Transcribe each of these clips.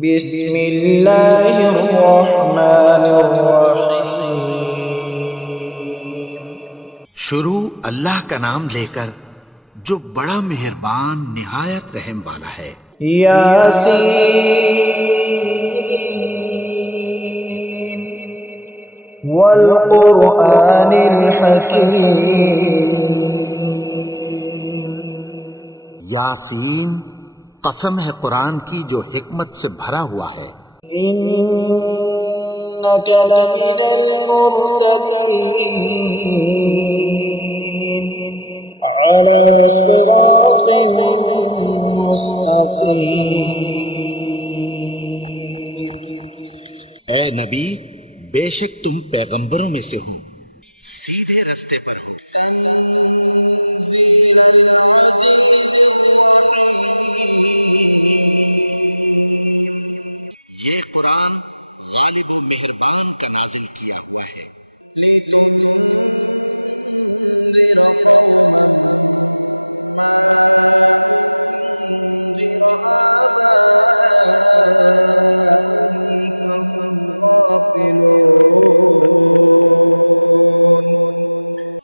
بسم اللہ الرحمن الرحیم۔ شروع اللہ کا نام لے کر جو بڑا مہربان نہایت رحم والا ہے۔ یاسین والقرآن الحکیم۔ یاسین، قسم ہے قرآن کی جو حکمت سے بھرا ہوا ہے۔ انک لمن المرسلین علی صراط مستقیم۔ اے نبی، بے شک تم پیغمبروں میں سے ہو، سیدھے رستے پر ہو۔ یہ قرآن غالب و مہربان کا نازل کیا ہوا ہے۔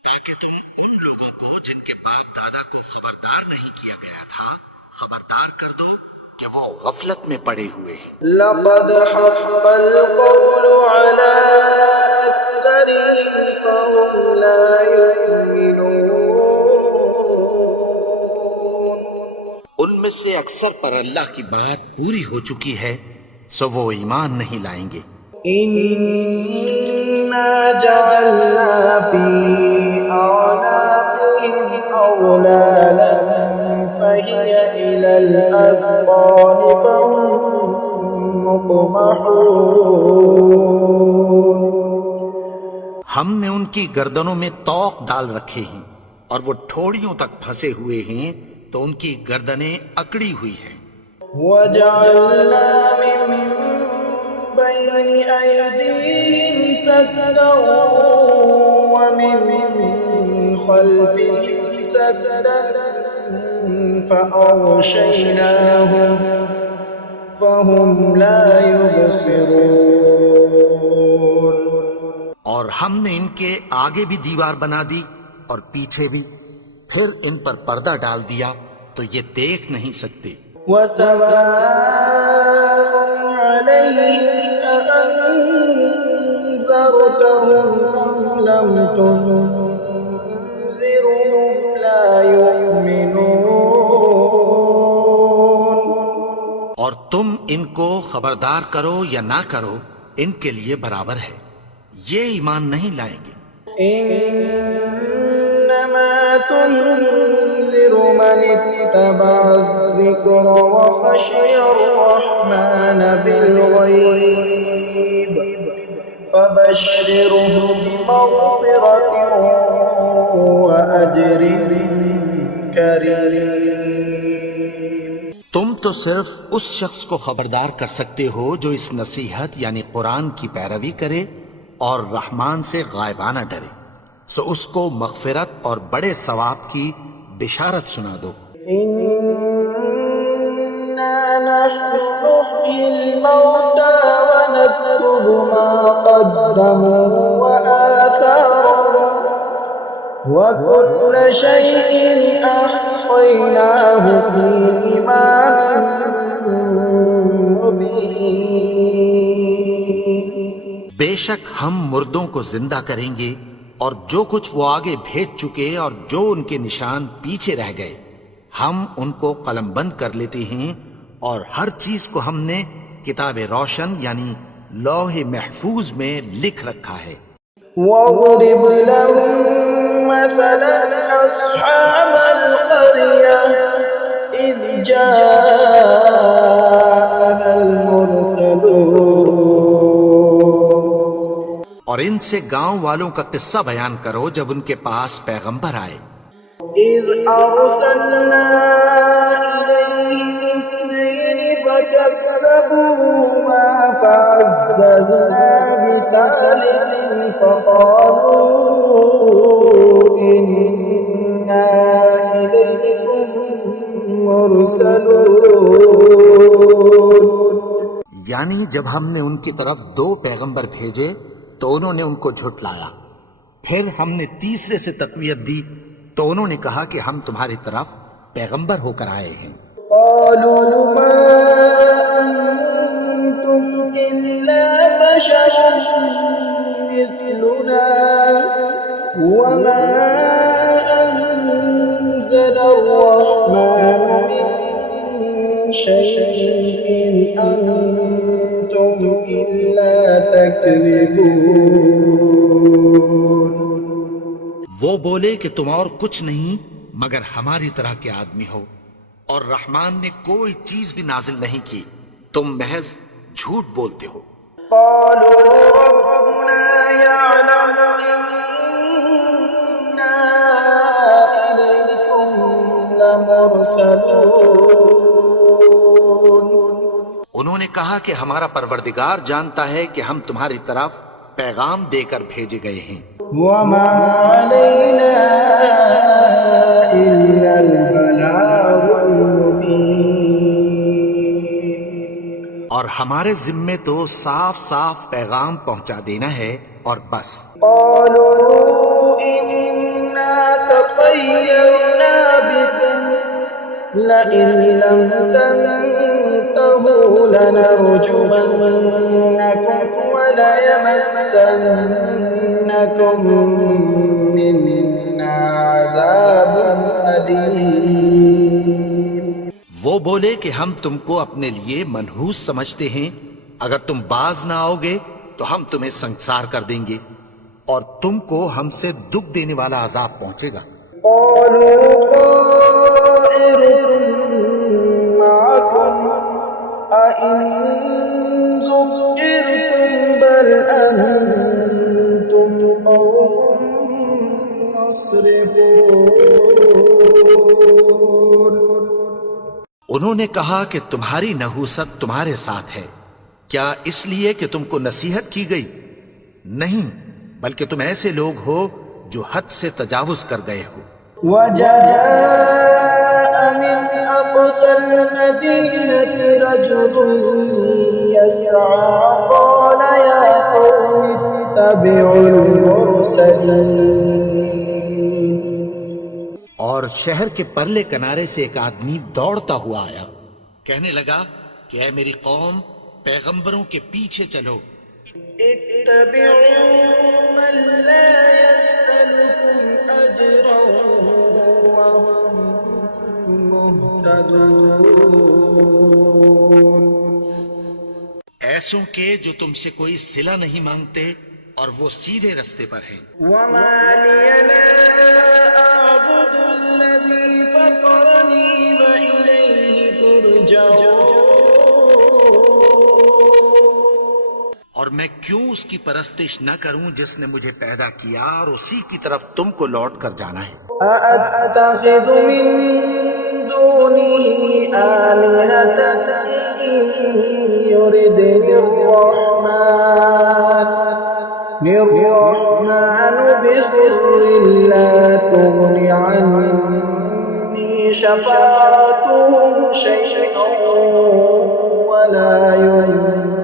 تاکہ تم ان لوگوں کو جن کے باپ دادا کو خبردار نہیں کیا گیا تھا خبردار کر دو کہ وہ غفلت میں پڑے ہوئے ہیں۔ لقد حق القول على أكثرهم فهم لا يؤمنون۔ ان میں سے اکثر پر اللہ کی بات پوری ہو چکی ہے، سو وہ ایمان نہیں لائیں گے۔ إنا جعلنا في أعناقهم أغلالا فهي إلى الأذقان فهم مقمحون۔ ہم نے ان کی گردنوں میں طوق ڈال رکھے ہیں اور وہ ٹھوڑیوں تک پھنسے ہوئے ہیں، تو ان کی گردنیں اکڑی ہوئی ہیں۔ وجعلنا من بين أيديهم سدا ومن خلفهم سدا فأغشيناهم فهم لا يبصرون۔ اور ہم نے ان کے آگے بھی دیوار بنا دی اور پیچھے بھی، پھر ان پر پردہ ڈال دیا تو یہ دیکھ نہیں سکتے۔ وسواء عليهم أأنذرتهم أم لم تنذرهم لا يؤمنون۔ اور تم ان کو خبردار کرو یا نہ کرو، ان کے لیے برابر ہے، یہ ایمان نہیں لائیں گے۔ انما تنذر من اتبع الذکر وخشی الرحمن بالغیب فبشره بمغفرة وأجر کریم۔ تم تو صرف اس شخص کو خبردار کر سکتے ہو جو اس نصیحت یعنی قرآن کی پیروی کرے اور رحمان سے غائبانہ ڈرے، سو اس کو مغفرت اور بڑے ثواب کی بشارت سنا دو۔ إنا نحن نحيي الموتى ونكتب ما قدموا وآثارهم وكل شيء أحصيناه في إمام مبين۔ بے شک ہم مردوں کو زندہ کریں گے اور جو کچھ وہ آگے بھیج چکے اور جو ان کے نشان پیچھے رہ گئے ہم ان کو قلم بند کر لیتے ہیں، اور ہر چیز کو ہم نے کتاب روشن یعنی لوح محفوظ میں لکھ رکھا ہے۔ وَاضْرِبْ لَهُم مَّثَلًا أَصْحَابَ الْقَرْيَةِ إِذْ جَاءَهَا الْمُرْسَلُونَ۔ اور ان سے گاؤں والوں کا قصہ بیان کرو جب ان کے پاس پیغمبر آئے۔ إِذْ أَرْسَلْنَا إِلَيْهِمْ اثْنَيْنِ فَكَذَّبُوهُمَا فَعَزَّزْنَا بِثَالِثٍ فَقَالُوا إِنَّا إِلَيْكُمْ مُرْسَلُونَ۔ یعنی جب ہم نے ان کی طرف 2 پیغمبر بھیجے تو انہوں نے ان کو جھٹلایا، پھر ہم نے تیسرے سے تقویت دی تو انہوں نے کہا کہ ہم تمہاری طرف پیغمبر ہو کر آئے ہیں۔ قالوا ما أنتم إلا بشر مثلنا وما أنزل الرحمن من شيء إن أنتم إلا تكذبون۔ وہ بولے کہ تم اور کچھ نہیں مگر ہماری طرح کے آدمی ہو، اور رحمان نے کوئی چیز بھی نازل نہیں کی، تم محض جھوٹ بولتے ہو۔ قالوا ربنا يعلم إنا إليكم لمرسلون۔ انہوں نے کہا کہ ہمارا پروردگار جانتا ہے کہ ہم تمہاری طرف پیغام دے کر بھیجے گئے ہیں، وما علينا إلا البلاغ المبين۔ اور ہمارے ذمے تو صاف صاف پیغام پہنچا دینا ہے اور بس۔ قالوا إنا تطيرنا بكم لئن لم تنتهوا لنرجمنكم وليمسنكم منا عذاب أليم۔ وہ بولے کہ ہم تم کو اپنے لیے منحوس سمجھتے ہیں، اگر تم باز نہ آؤ گے تو ہم تمہیں سنسار کر دیں گے اور تم کو ہم سے دکھ دینے والا عذاب پہنچے گا۔ قالوا طائركم معكم أئن ذكرتم بل أنتم قوم مسرفون۔ انہوں نے کہا کہ تمہاری نحوست تمہارے ساتھ ہے، کیا اس لیے کہ تم کو نصیحت کی گئی؟ نہیں، بلکہ تم ایسے لوگ ہو جو حد سے تجاوز کر گئے ہو۔ وجاء من أقصى المدينة رجل يسعى قال يا قوم اتبعوا المرسلين۔ اور شہر کے پرلے کنارے سے ایک آدمی دوڑتا ہوا آیا، کہنے لگا کہ اے میری قوم، پیغمبروں کے پیچھے چلو۔ اتبعوا من لا يسألكم أجرا وهم مهتدون۔ ایسوں کے جو تم سے کوئی صلہ نہیں مانگتے اور وہ سیدھے رستے پر ہیں۔ وما لي لا أعبد الذي فطرني وإليه ترجعون۔ اور میں کیوں اس کی پرستش نہ کروں جس نے مجھے پیدا کیا اور اسی کی طرف تم کو لوٹ کر جانا ہے۔ أأتخذ من دونه آلهة إن يردني الرحمن بضر لا تغن عني شفاعتهم شيئا ولا ينقذون۔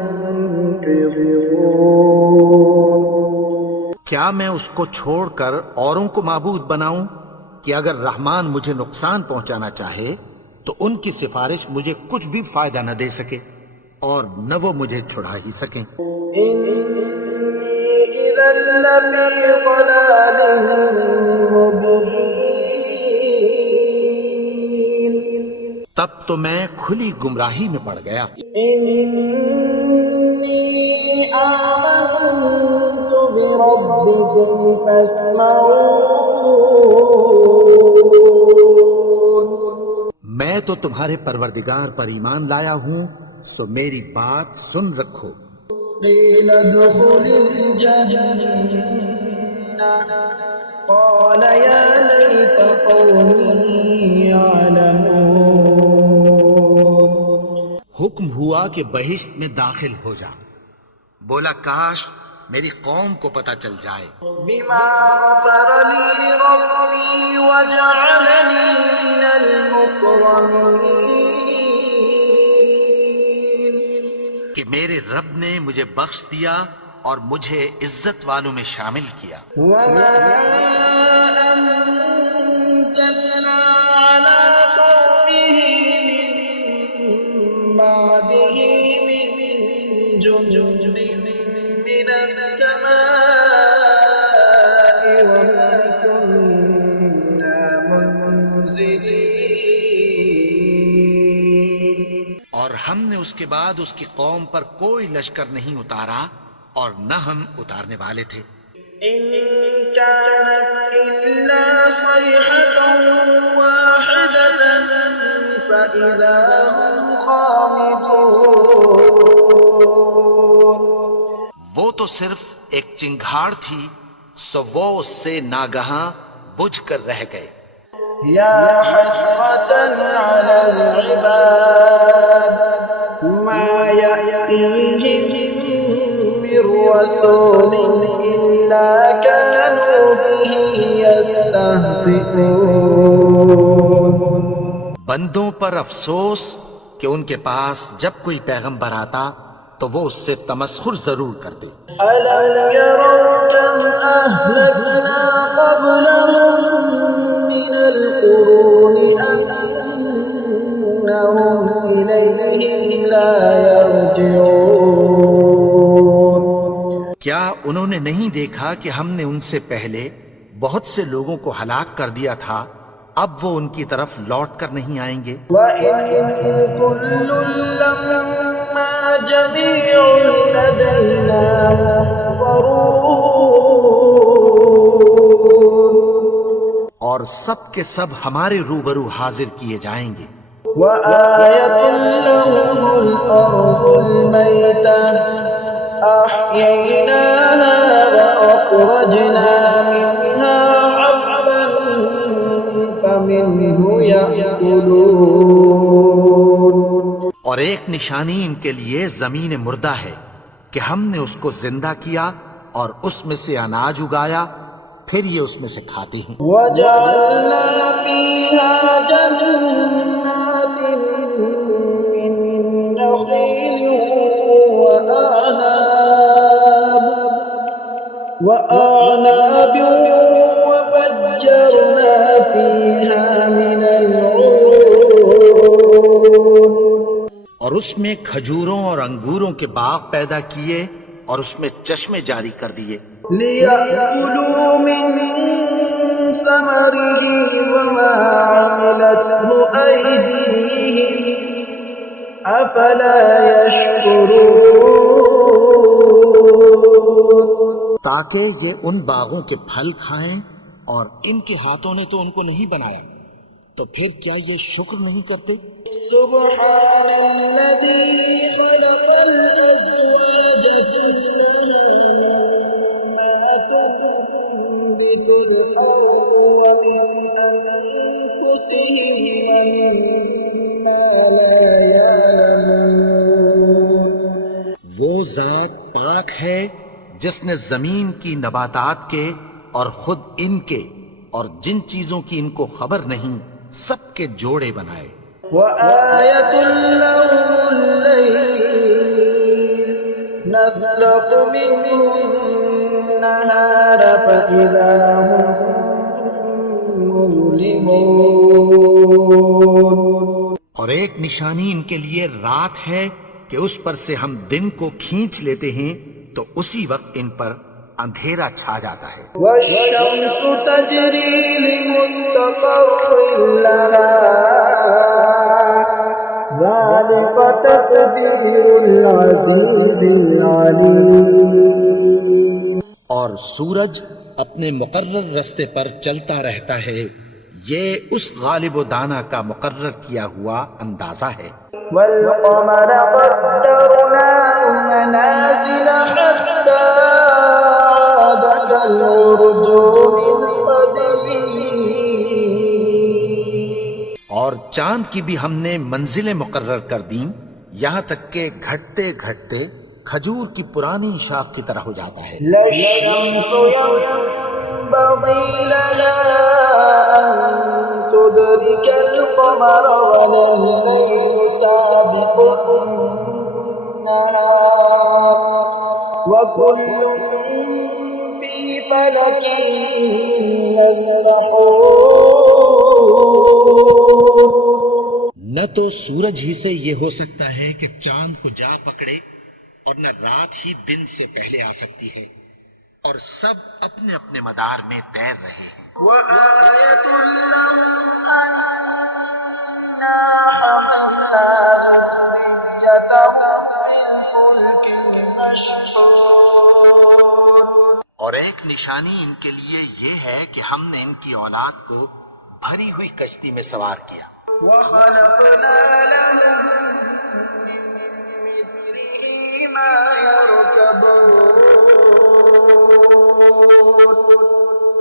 کیا میں اس کو چھوڑ کر اوروں کو معبود بناؤں کہ اگر رحمان مجھے نقصان پہنچانا چاہے تو ان کی سفارش مجھے کچھ بھی فائدہ نہ دے سکے اور نہ وہ مجھے چھڑا ہی سکیں۔ إني إذا لفي ضلال مبين۔ تب تو میں کھلی گمراہی میں پڑ گیا۔ إني آمنت بربكم فاسمعون۔ میں تو تمہارے پروردگار پر ایمان لایا ہوں، سو میری بات سن رکھو۔ قيل ادخل الجنة قال يا ليت قومي يعلمون۔ حکم ہوا کہ بہشت میں داخل ہو جا، بولا کاش میری قوم کو پتہ چل جائے۔ بما غفر لي ربي وجعلني من المكرمين۔ کہ میرے رب نے مجھے بخش دیا اور مجھے عزت والوں میں شامل کیا۔ وما أنزلنا على قومه من بعده من جند من السماء وما كنا منزلين۔ اور ہم نے اس کے بعد اس کی قوم پر کوئی لشکر نہیں اتارا اور نہ ہم اتارنے والے تھے۔ إن كانت إلا صيحة واحدة فإذا هم خامدون۔ وہ تو صرف ایک چنگھاڑ تھی، سو وہ اس سے ناگہاں بجھ کر رہ گئے۔ يا حسرة على العباد ما يأتيهم من رسول إلا كانوا به يستهزئون۔ بندوں پر افسوس کہ ان کے پاس جب کوئی پیغمبر آتا تو وہ اس سے تمسخر ضرور کرتے۔ ألم يروا كم أهلكنا قبلهم من القرون أنهم إليهم لا يرجعون۔ کیا انہوں نے نہیں دیکھا کہ ہم نے ان سے پہلے بہت سے لوگوں کو ہلاک کر دیا تھا، اب وہ ان کی طرف لوٹ کر نہیں آئیں گے؟ وَإِن كُلٌّ لَّمَّا جَمِيعٌ لَّدَيْنَا مُحْضَرُونَ۔ اور سب کے سب ہمارے روبرو حاضر کیے جائیں گے۔ وَآيَةٌ لَّهُمُ الْأَرْضُ الْمَيْتَةُ أَحْيَيْنَاهَا وَأَخْرَجْنَا مِنْهَا حَبًّا فَمِنْهُ يَأْكُلُونَ۔ اور ایک نشانی ان کے لیے زمین مردہ ہے کہ ہم نے اس کو زندہ کیا اور اس میں سے اناج اگایا، پھر یہ اس میں سے کھاتے ہیں۔ وَجَعَلْنَا فِيهَا جَنَّاتٍ مِّن نَّخِيلٍ وَأَعْنَابٍ وَفَجَّرْنَا فِيهَا مِنَ الْعُيُونِ۔ اور اس میں کھجوروں اور انگوروں کے باغ پیدا کیے اور اس میں چشمے جاری کر دیے۔ لِيَأْكُلُوا مِن ثَمَرِهِ وَمَا عَمِلَتْهُ أَيْدِيهِمْ أَفَلَا يَشْكُرُونَ۔ تاکہ یہ ان باغوں کے پھل کھائیں، اور ان کے ہاتھوں نے تو ان کو نہیں بنایا، تو پھر کیا یہ شکر نہیں کرتے؟ سبحان الذي خلق الأزواج كلها مما تنبت الأرض ومن أنفسهم ومما لا يعلمون۔ وہ ذات پاک ہے جس نے زمین کی نباتات کے اور خود ان کے اور جن چیزوں کی ان کو خبر نہیں سب کے جوڑے بنائے۔ وَآيَةٌ لَّهُمُ اللَّيْلُ نَسْلَخُ مِنْهُ النَّهَارَ فَإِذَا هُم مُظْلِمُونَ۔ اور ایک نشانی ان کے لیے رات ہے کہ اس پر سے ہم دن کو کھینچ لیتے ہیں تو اسی وقت ان پر اندھیرا چھا جاتا ہے۔ وَالشَّمْسُ تَجْرِي لِمُسْتَقَرٍّ لَّهَا ذَلِكَ تَقْدِيرُ الْعَزِيزِ الْعَلِيمِ۔ اور سورج اپنے مقرر رستے پر چلتا رہتا ہے، یہ اس غالب و دانا کا مقرر کیا ہوا اندازہ ہے۔ وَالْقَمَرَ قَدَّرْنَاهُ مَنَازِلَ حَتَّى عَادَ كَالْعُرْجُونِ الْقَدِيمِ۔ اور چاند کی بھی ہم نے منزلیں مقرر کر دیں، یہاں تک کہ گھٹتے گھٹتے کھجور کی پرانی شاخ کی طرح ہو جاتا ہے۔ لَا الشَّمْسُ يَنبَغِي لَهَا أَن تُدْرِكَ الْقَمَرَ وَلَا اللَّيْلُ سَابِقُ النهار وكل في فلك يسبحون. نہ تو سورج ہی سے یہ ہو سکتا ہے کہ چاند کو جا پکڑے اور نہ رات ہی دن سے پہلے آ سکتی ہے، اور سب اپنے اپنے مدار میں تیر رہے ہیں. وآية لهم أنا حملنا ذريتهم في الفلك المشحون. اور ایک نشانی ان کے لیے یہ ہے کہ ہم نے ان کی اولاد کو بھری ہوئی کشتی میں سوار کیا. وخلقنا لهم من مثله ما يركبون.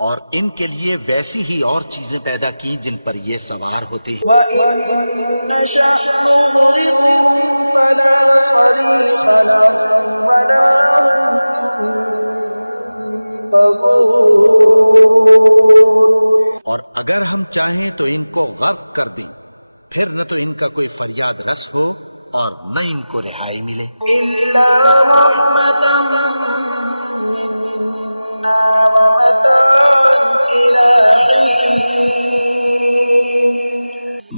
اور ان کے لیے ویسی ہی اور چیزیں پیدا کی جن پر یہ سوار ہوتے ہیں. وإن نشأ نغرقهم فلا صريخ لهم ولا اور اگر ہم چاہیں تو ان کو غرق کر دیں، پھر بھی تو ان کا کوئی فریاد رس ہو اور نہ ان کو رہائی ملے. إلا رحمة منا ومتاعا إلى حين.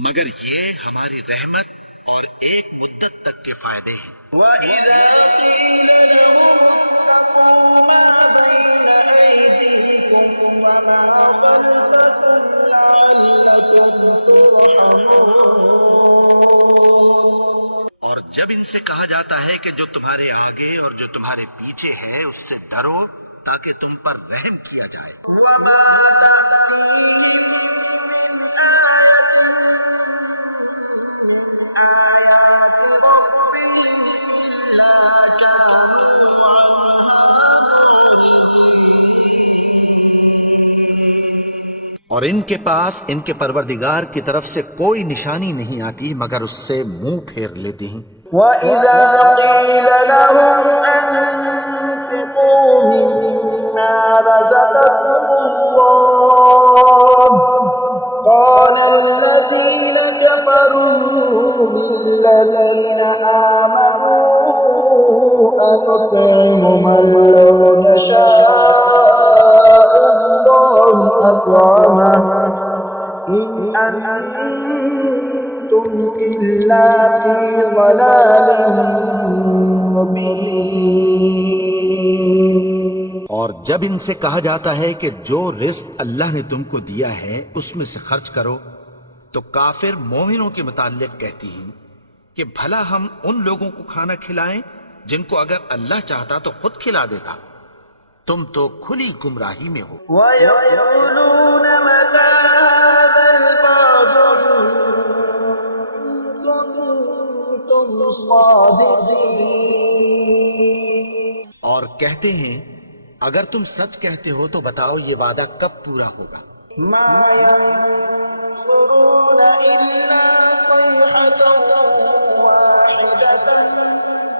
مگر یہ ہماری رحمت اور ایک مدت تک کے فائدے ہیں. وإذا قيل لهم اتقوا ما بين أيديكم وما خلفكم لعلكم ترحمون. اور جب ان سے کہا جاتا ہے کہ جو تمہارے آگے اور جو تمہارے پیچھے ہے اس سے ڈرو تاکہ تم پر رحم کیا جائے. وما تأتيهم من آية من آيات ربهم إلا كانوا عنها معرضين. اور ان کے پاس ان کے پروردگار کی طرف سے کوئی نشانی نہیں آتی مگر اس سے منہ پھیر لیتے ہیں. وإذا قيل لهم أنفقوا مما رزقكم الله قال الذين كفروا للذين آمنوا أنطعم من لو يشاء الله أطعمه إن أنتم إلا في ضلال مبين. اور جب ان سے کہا جاتا ہے کہ جو رزق اللہ نے تم کو دیا ہے اس میں سے خرچ کرو تو کافر مومنوں کے متعلق کہتی ہیں کہ بھلا ہم ان لوگوں کو کھانا کھلائیں جن کو اگر اللہ چاہتا تو خود کھلا دیتا. تم تو کھلی گمراہی میں ہو. ويقولون متى هذا الوعد إن كنتم صادقين. اور کہتے ہیں اگر تم سچ کہتے ہو تو بتاؤ یہ وعدہ کب پورا ہوگا. ما ينظرون إلا صيحة واحدة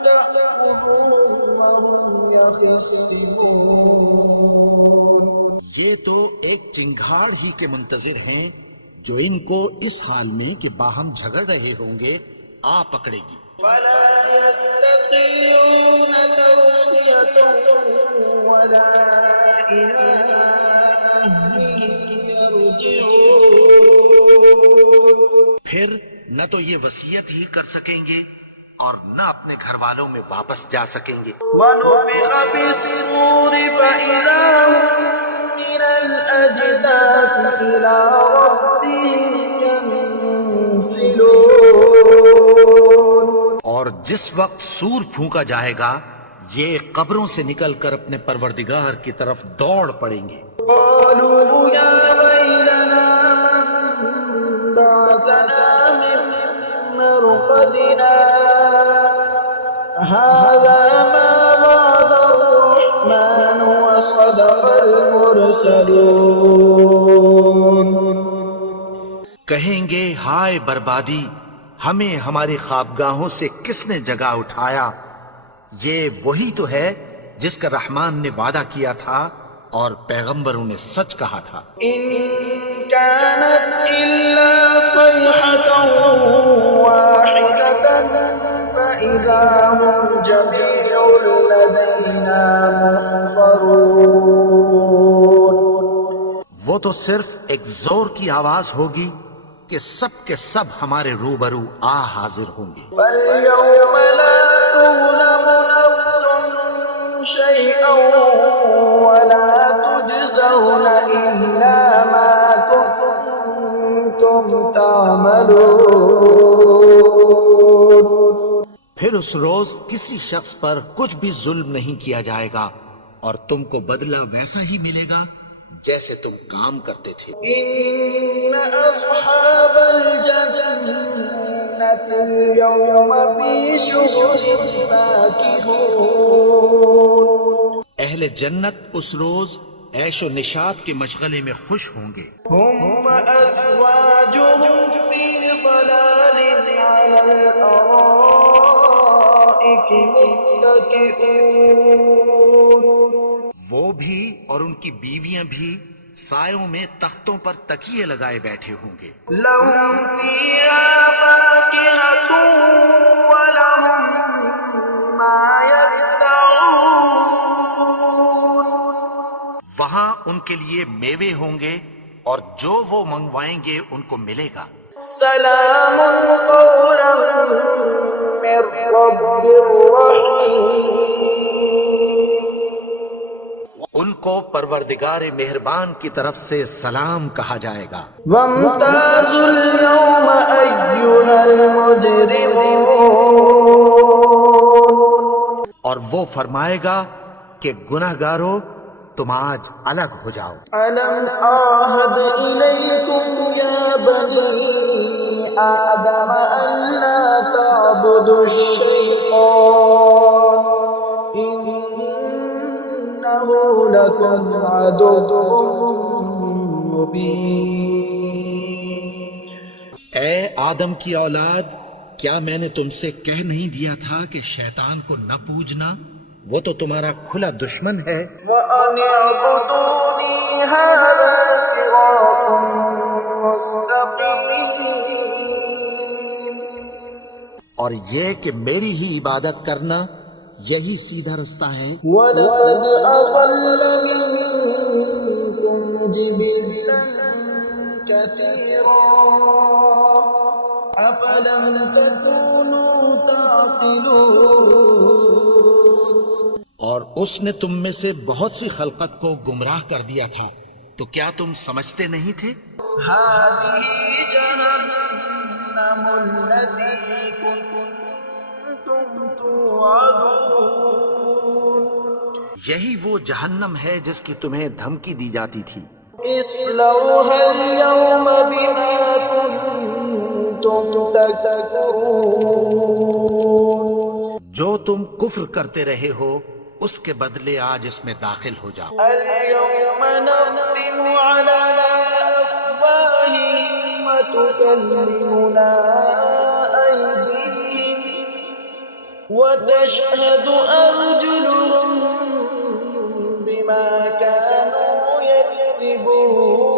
تأخذهم وهم يخصمون. یہ تو ایک چنگھاڑ ہی کے منتظر ہیں جو ان کو اس حال میں کہ باہم جھگڑ رہے ہوں گے آ پکڑے گی. فلا يستطيعون توصية ولا إلى أهلهم يرجعون. پھر نہ تو یہ وصیت ہی کر سکیں گے اور نہ اپنے گھر والوں میں واپس جا سکیں گے. ونفخ في الصور فإذا هم من الأجداث إلى ربهم ينسلون. اور جس وقت سور پھونکا جائے گا یہ قبروں سے نکل کر اپنے پروردگار کی طرف دوڑ پڑیں گے. قالوا يا ويلنا من بعثنا من مرقدنا هذا ما وعد الرحمن وصدق المرسلون. کہیں گے ہائے بربادی، ہمیں ہماری خوابگاہوں سے کس نے جگا اٹھایا. یہ وہی تو ہے جس کا رحمان نے وعدہ کیا تھا اور پیغمبروں نے سچ کہا تھا. إن كانت إلا صيحة واحدة فإذا هم جميع لدينا محضرون. وہ تو صرف ایک زور کی آواز ہوگی کہ سب کے سب ہمارے روبرو حاضر ہوں گے. فاليوم لا تظلم نفس شيئا ولا تجزون إلا ما كنتم تعملون. پھر اس روز کسی شخص پر کچھ بھی ظلم نہیں کیا جائے گا اور تم کو بدلہ ویسا ہی ملے گا جیسے تم کام کرتے تھے. إن أصحاب الجنة اليوم في شغل فاكهون. اہل جنت اس روز عیش و نشاط کے مشغلے میں خوش ہوں گے. هم وأزواجهم في ظلال على الأرائك متكئون. وہ بھی اور ان کی بیویاں بھی سایوں میں تختوں پر تکیے لگائے بیٹھے ہوں گے. لهم فيها فاكهة ولهم ما يدعون. وہاں ان کے لیے میوے ہوں گے اور جو وہ منگوائیں گے ان کو ملے گا. سلام قولا من رب رحیم. ان کو پروردگار مہربان کی طرف سے سلام کہا جائے گا. وامتازوا اليوم أيها المجرمون. اور وہ فرمائے گا کہ گناہگارو تم آج الگ ہو جاؤ. ألم أعهد إليكم يا بني آدم ألا تعبدوا الشيطان إنه لكم عدو مبين. اے آدم کی اولاد، کیا میں نے تم سے کہہ نہیں دیا تھا کہ شیطان کو نہ پوجنا؟ وہ تو تمہارا کھلا دشمن ہے. وأن اعبدوني هذا صراط مستقيم. اور یہ کہ میری ہی عبادت کرنا یہی سیدھا رستہ ہے. وَلَقَدْ أَضَلَّ مِنكُمْ جِبِلًّا كَثِيرًا أَفَلَمْ تَكُونُوا تَعْقِلُونَ. اور اس نے تم میں سے بہت سی خلقت کو گمراہ کر دیا تھا، تو کیا تم سمجھتے نہیں تھے؟ هَذِهِ جَهَنَّمُ الَّتِي كُنتُمْ تُوعَدُونَ. یہی وہ جہنم ہے جس کی تمہیں دھمکی دی جاتی تھی. اصلوها اليوم بما كنتم تكفرون. جو تم کفر کرتے رہے ہو اس کے بدلے آج اس میں داخل ہو جاؤ. اليوم نختم على أفواههم وتكلمنا أيديهم وتشهد أرجلهم بما كانوا يكسبون.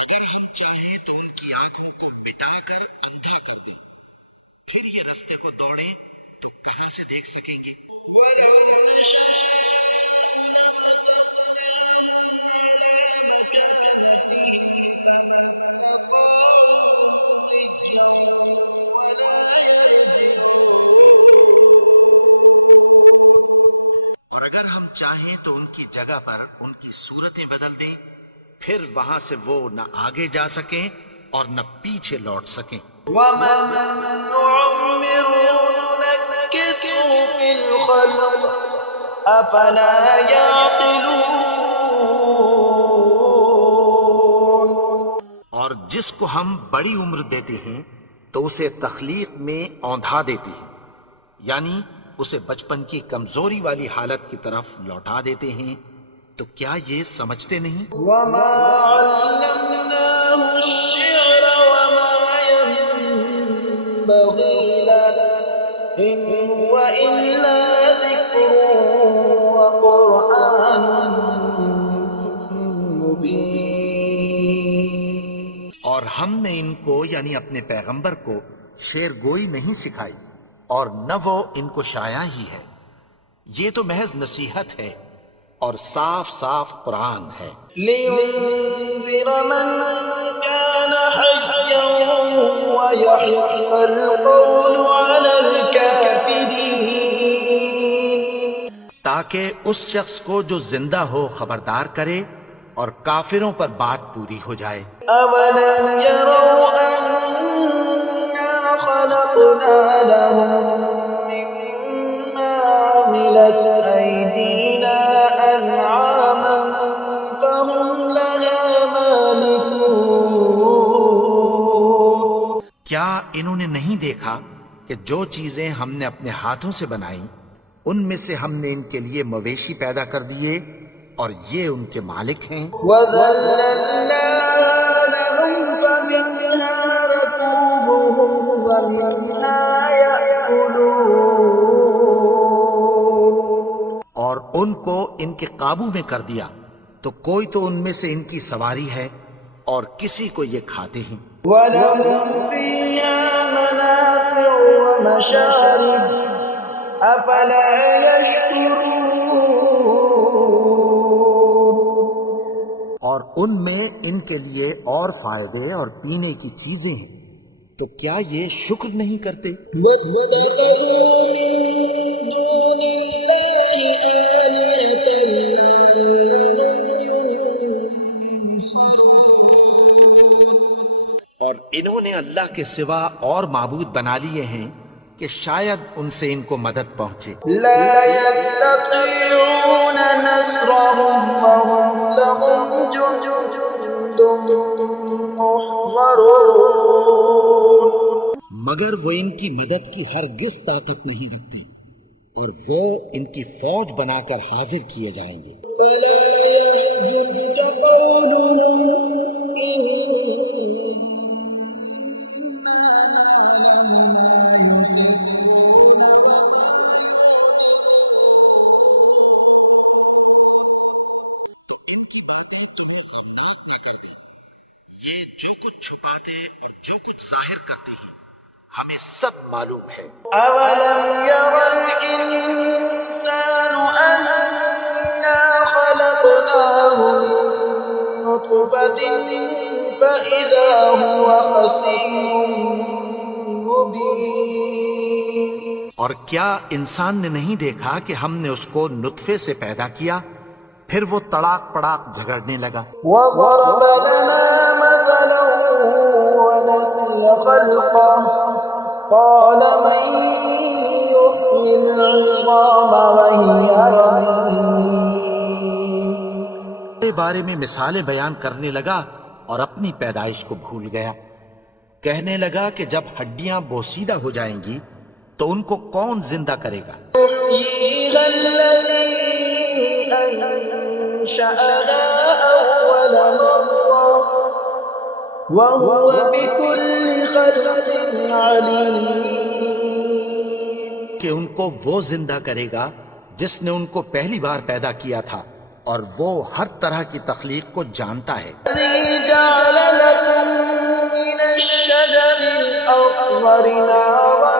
اگر ہم چاہیں تو ان کی آنکھوں کو مٹا کر اندھا کر دیں، پھر یہ رستے کو دوڑے تو کہاں سے دیکھ سکیں گے؟ ولو نشاء لمسخناهم على مكانتهم فما استطاعوا مضيا ولا يرجعون. اور اگر ہم چاہیں تو ان کی جگہ پر ان کی صورتیں بدل دیں، پھر وہاں سے وہ نہ آگے جا سکیں اور نہ پیچھے لوٹ سکیں. ومن نعمره ننكسه في الخلق أفلا يعقلون. اور جس کو ہم بڑی عمر دیتے ہیں تو اسے تخلیق میں اوندھا دیتے ہیں، یعنی اسے بچپن کی کمزوری والی حالت کی طرف لوٹا دیتے ہیں، تو کیا یہ سمجھتے نہیں؟ وما علمناه الشعر وما ينبغي له إن هو إلا ذكر وقرآن مبين. اور ہم نے ان کو یعنی اپنے پیغمبر کو شعر گوئی نہیں سکھائی، اور نہ وہ ان کو شاعر ہی ہے، یہ تو محض نصیحت ہے اور صاف صاف قرآن ہے۔ لينذر من كان حيا ويحق القول على الكافرين، تاکہ اس شخص کو جو زندہ ہو خبردار کرے اور کافروں پر بات پوری ہو جائے۔ أولم يروا أنا خلقنا لهم مما عملت أيدينا أنعاما فهم لها مالكون. کیا انہوں نے نہیں دیکھا کہ جو چیزیں ہم نے اپنے ہاتھوں سے بنائیں ان میں سے ہم نے ان کے لیے مویشی پیدا کر دیے اور یہ ان کے مالک ہیں۔ وَذَلَّلْنَاهَا لَهُمْ فَمِنْهَا رَكُوبُهُمْ وَمِنْهَا يَأْكُلُونَ. اور ان کو ان کے قابو میں کر دیا تو کوئی تو ان میں سے ان کی سواری ہے اور کسی کو یہ کھاتے ہیں۔ وَلَهُمْ فِيهَا مَنَافِعُ وَمَشَارِبُ أَفَلَا يَشْكُرُونَ. اور ان میں ان کے لیے اور فائدے اور پینے کی چیزیں ہیں، تو کیا یہ شکر نہیں کرتے؟ وَاتَّخَذُوا مِن دُونِ اللَّهِ آلِهَةً لَّعَلَّهُمْ يُنصَرُونَ. اور انہوں نے اللہ کے سوا اور معبود بنا لیے ہیں کہ شاید ان سے ان کو مدد پہنچے۔ لا يستطيعون نصرهم وهم لهم جند محضرون. مگر وہ ان کی مدد کی ہرگز طاقت نہیں رکھتے اور وہ ان کی فوج بنا کر حاضر کیے جائیں گے۔ فلا يحزنك قولهم إنا نعلم ما يسرون وما تو ان کی باتیں تمہیں غمناک نہ کر دیں، یہ جو کچھ چھپاتے اور جو کچھ ظاہر کرتے ہیں ہمیں سب معلوم ہے۔ أولم ير الإنسان أنا خلقناه من نطفة فإذا هو خصيم مبين. اور کیا انسان نے نہیں دیکھا کہ ہم نے اس کو نطفے سے پیدا کیا پھر وہ تڑاک پڑاک جھگڑنے لگا؟ وضرب لنا مثلا ونسي خلقه قال من يحيي العظام وهي رميم. کے بارے میں مثالیں بیان کرنے لگا اور اپنی پیدائش کو بھول گیا۔ کہنے لگا کہ جب ہڈیاں بوسیدہ ہو جائیں گی تو ان کو کون زندہ کرے گا؟ يحييها الذي أنشأها أول مرة وهو بكل خلق عليم. کہ ان کو وہ زندہ کرے گا جس نے ان کو پہلی بار پیدا کیا تھا اور وہ ہر طرح کی تخلیق کو جانتا ہے۔ الذي جعل لكم من الشجر الأخضر نارا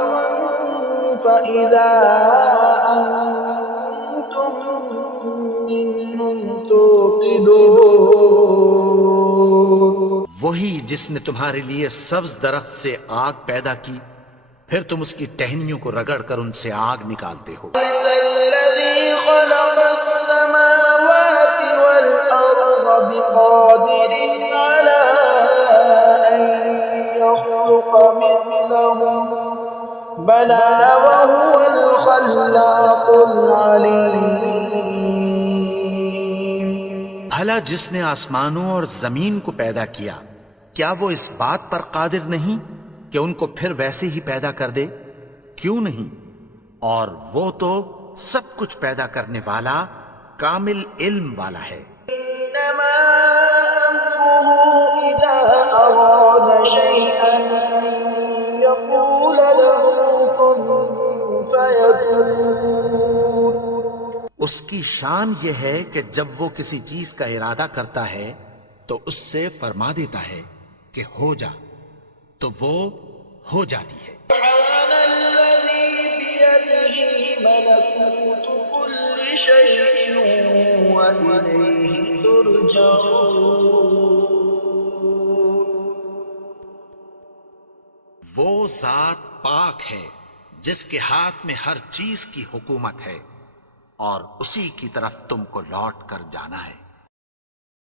فإذا أنتم منه توقدون. وہی جس نے تمہارے لیے سبز درخت سے آگ پیدا کی پھر تم اس کی ٹہنیوں کو رگڑ کر ان سے آگ نکالتے ہو۔ ليس الذي خلق السماوات والأرض بقادر على أن يخلق مثلهم بلى وهو الخلاق العليم. بھلا جس نے آسمانوں اور زمین کو پیدا کیا کیا وہ اس بات پر قادر نہیں کہ ان کو پھر ویسے ہی پیدا کر دے؟ کیوں نہیں، اور وہ تو سب کچھ پیدا کرنے والا کامل علم والا ہے۔ إنما أمره إذا أراد شيئا أن يقول له كن فيكون۔ اس کی شان یہ ہے کہ جب وہ کسی چیز کا ارادہ کرتا ہے تو اس سے فرما دیتا ہے کہ ہو جا، تو وہ ہو جاتی ہے۔ سبحان الذي بيده ملكوت كل شيء وإليه ترجعون۔ وہ ذات پاک ہے جس کے ہاتھ میں ہر چیز کی حکومت ہے اور اسی کی طرف تم کو لوٹ کر جانا ہے۔